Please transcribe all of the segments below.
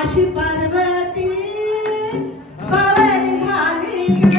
अशी पार्वती बावरी झाली ग.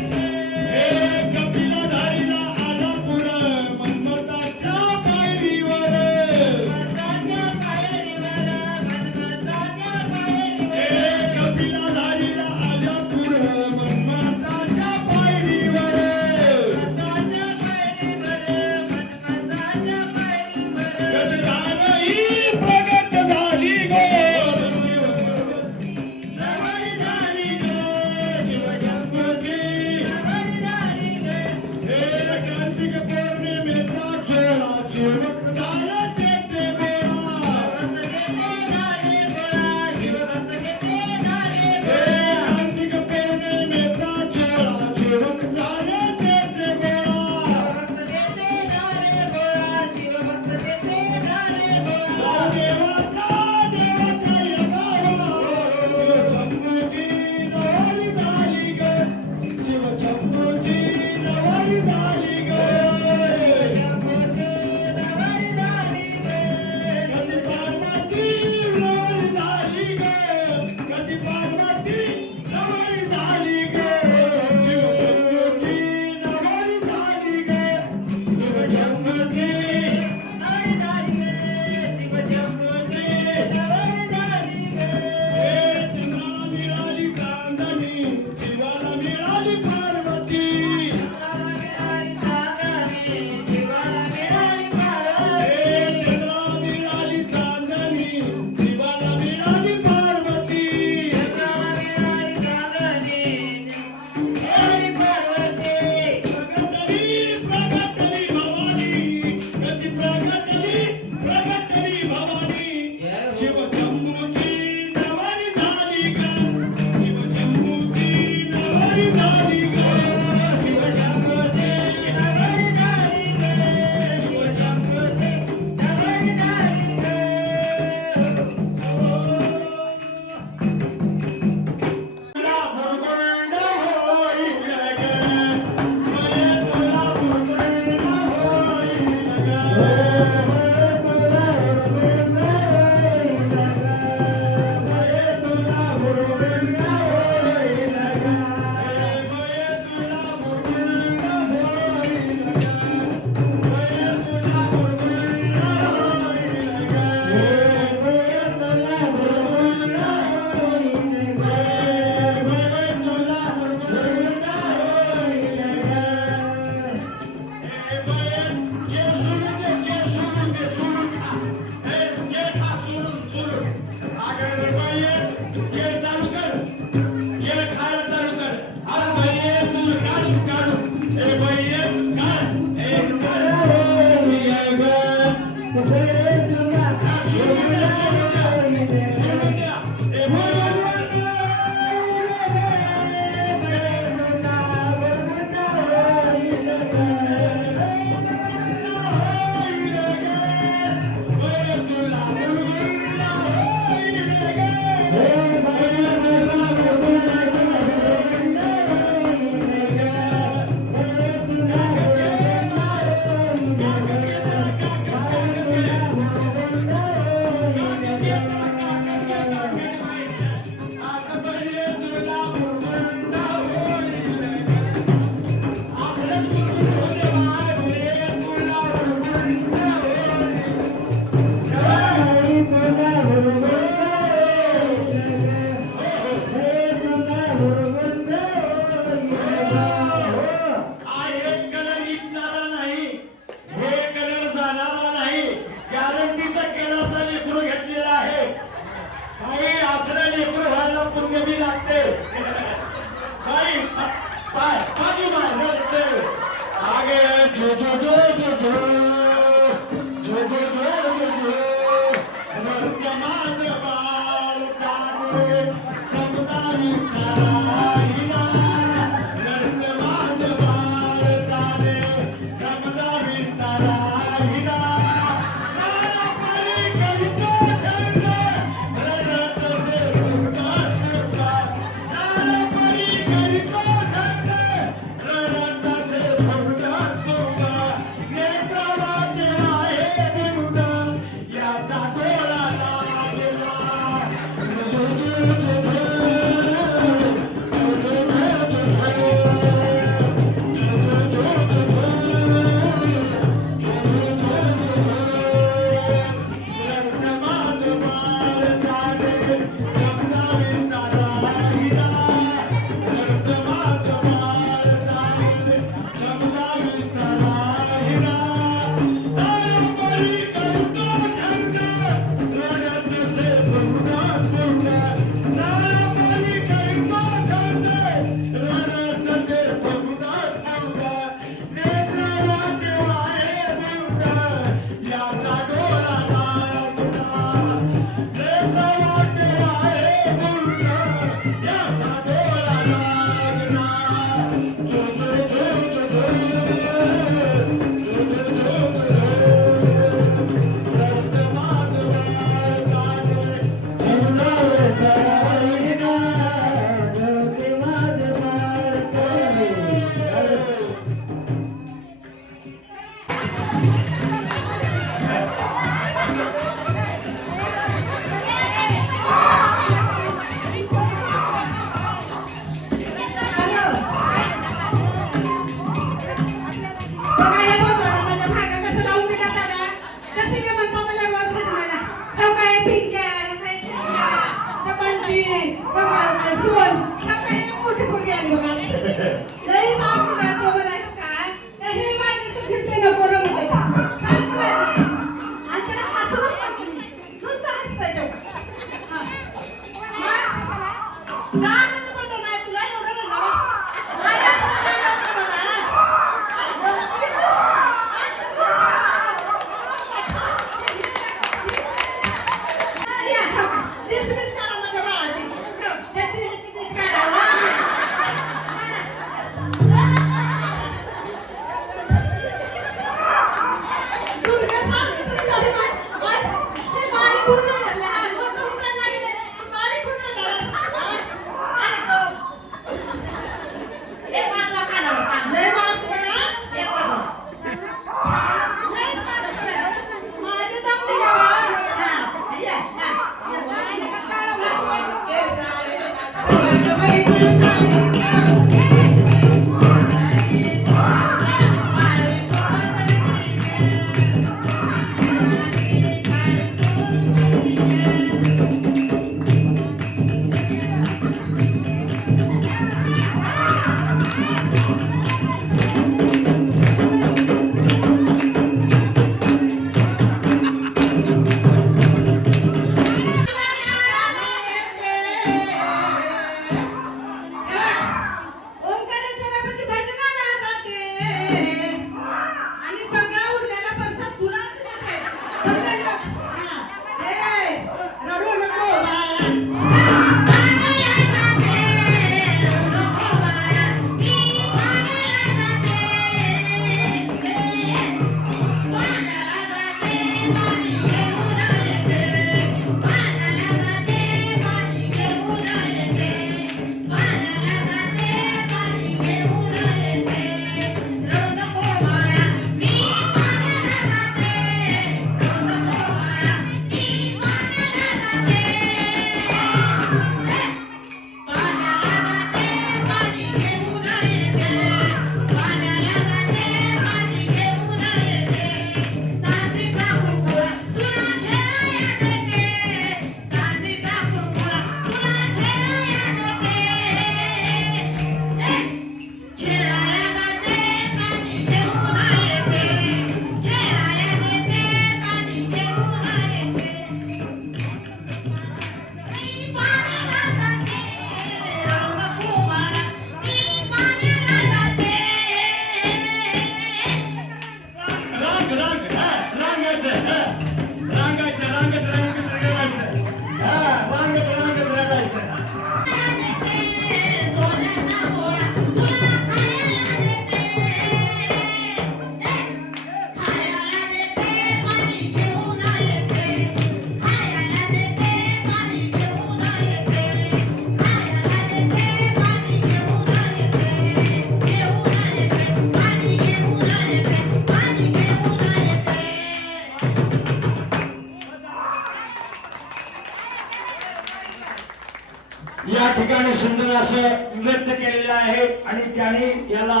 या ठिकाणी सुंदर असं नृत्य केलेलं आहे आणि त्याने याला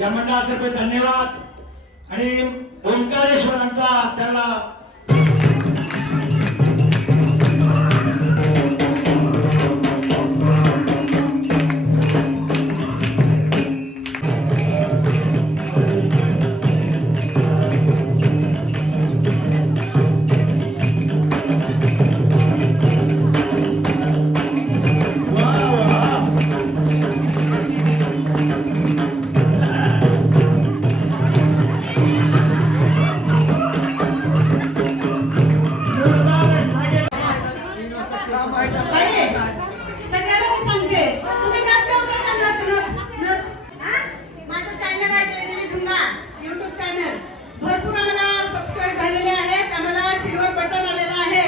या मंडळातर्फे धन्यवाद आणि ओंकारेश्वरांचा त्यांना सगळ्याला मी सांगते तुम्ही नाट्य माझं चॅनल आहे जयदेवी झुंगा युट्यूब चॅनल भरपूर आम्हाला सबस्क्राईब झालेले आहेत आम्हाला सिल्वर बटन आलेलं आहे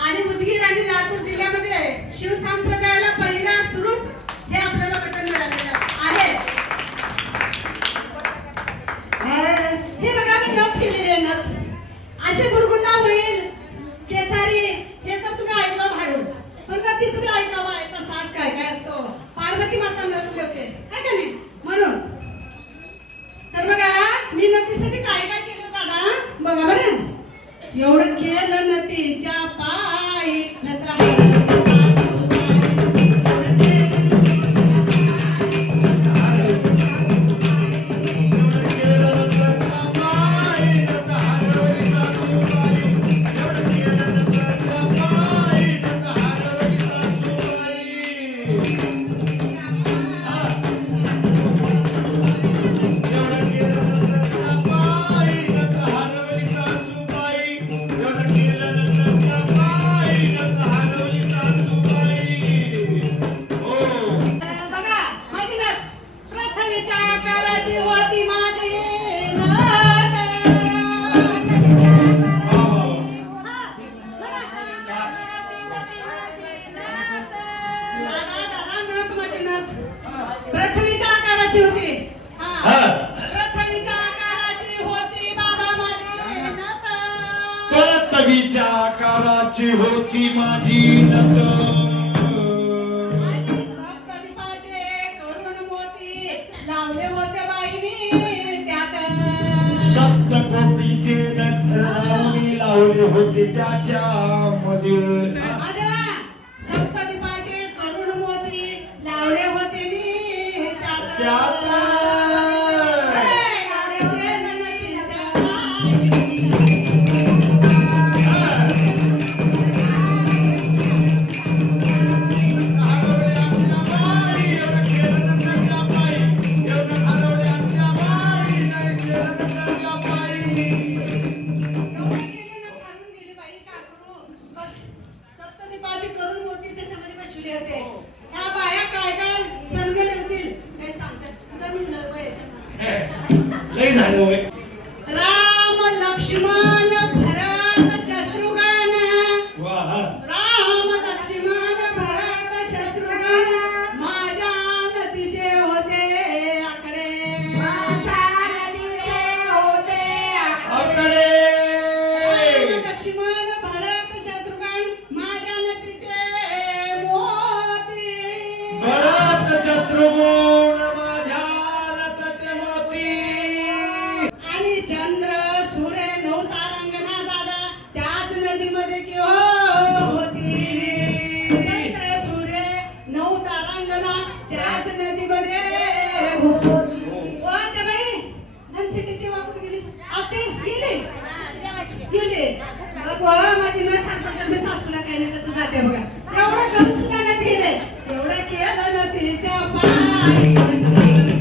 आणि उदगीर आणि लातूर जिल्ह्यामध्ये शिवसंप्रदायाला पहिला सुरूच हे आपल्याला बटन मिळालेलं आहे हे बघा मी नथ केलेले नथ असे गुरगुंडा होईल केसारी हे तर तुम्ही ऐकलं बाहेरून पण तीच बी ऐकावा याचा साज काय काय असतो पार्वती माता नथ होते है का नाही म्हणून तर बघा मी नथीसाठी काय काय केलं दादा बघा बरं एवढं केलं नथीच्या पायी पृथ्वीच्या आकाराची होती पृथ्वीच्या आकाराची होती बाबा माझी नथ पृथ्वीच्या आकाराची होती माझी नथ आणि सप्तदीपाचे करुण मोती लावले होते बाई मी त्यात सप्तकोटीचे नथ रावणी लावले होते त्याच्या मधील सप्तदीपाचे करुण मोती लावले होते मी त्यात सप्तदीपाचे करुण मोती त्याच्यामध्ये बसवले होते ह्या बाया काय काय संगले होतील काय सांगतात कमी लय झालं होय राम लक्ष्मण भरत शत्रुघ्न वाह राम लक्ष्मण भरत शत्रुघ्न माझ्या नथीचे होते आकडे माझ्या नथीचे होते आकडे लक्ष्मण भरत शत्रुघ्न माझ्या नथीचे मोती भरत शत्रुघ्न माझ्या नथीचे मोती आणि चंद्र सूर्य नऊ तारांगणा दादा त्याच नदीमध्ये की होती चंद्र सूर्य नऊ तारांगणा त्याच नदीमध्ये होती ते बाई धनशिटीची वापरून गेली आते गेली बघ माझी नथ हातात मी सासूला काही नाही कसं जाते बघा एवढं करून सुद्धा नथ गेले एवढं केलं नथीच्या पायी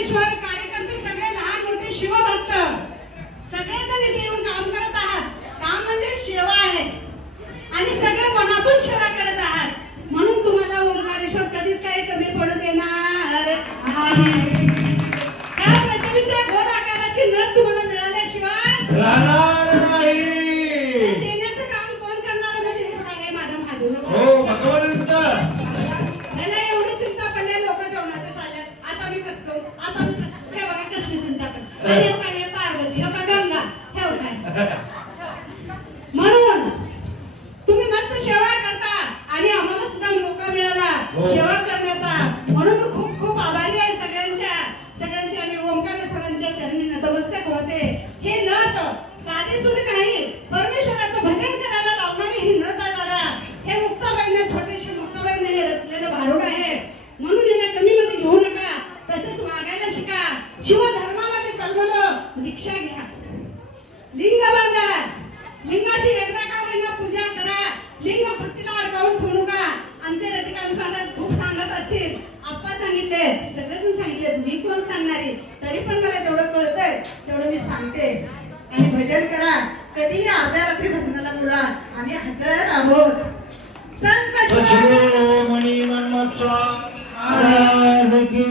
ओंकारेश्वर कार्यकर्ते सगळे लहान मोठे शिवभक्त सगळेजण इथे येऊन काम करत आहात. काम म्हणजे सेवा आहे आणि सगळे मनातून सेवा करत आहात म्हणून तुम्हाला ओंकारेश्वर कधीच काही कमी पडू देणार नाही. त्या प्रतिमेच्या गोल आकाराची नथ तुम्हाला मिळाल्याशिवाय राहणार नाही. देण्याचं काम कोण करणार म्हणजे हे बघा हे माझ्या मागून हो भगवंत. त्याला एवढी चिंता पडली लोक जेवणाचे चालले आता मी कसं करू आता मी कसं करू? हे बघा कसली चिंता पडली हे काय पार्वती हे बघा गंगा हे काय म्हणून तुम्ही मस्त सेवा करता आणि आम्हाला सुद्धा मौका मिळाला सेवा करण्याचा म्हणून मी खूप खूप आभारी आहे सगळ्यांचे आणि ओंकारेश्वरांच्या चरणी नतमस्तक होते. हे नथ साधी सुधी नाही परमेश्वराचं भजन करायला लावणारी ही नथ आहे दादा. हे मुक्ताबाईने छोटेशी मुक्ताबाईने हे रचलेलं भारूड आहे म्हणून याला कमी मध्ये घेऊ नका. तसेच वागायला शिका. शिवधर्मामध्ये चालवलं दीक्षा घ्या. लिंग बांधा. लिंगाची एकदा का होईना पूजा करा. लिंग फुट्टीला अडकावून ठेवू नका. आमचे रसिकांचे महाराज खूप सांगत असतील. आप्पा सांगितले सगळेजण सांगितले मी कोण सांगणारी तरी पण मला जेवढं कळतंय तेवढं मी सांगते. आणि भजन करा. कधीही अर्ध्या रात्री भजनाला बोला. आम्ही हजर आहोत. संत शिरोमणी मनमत्स्वा महाराज की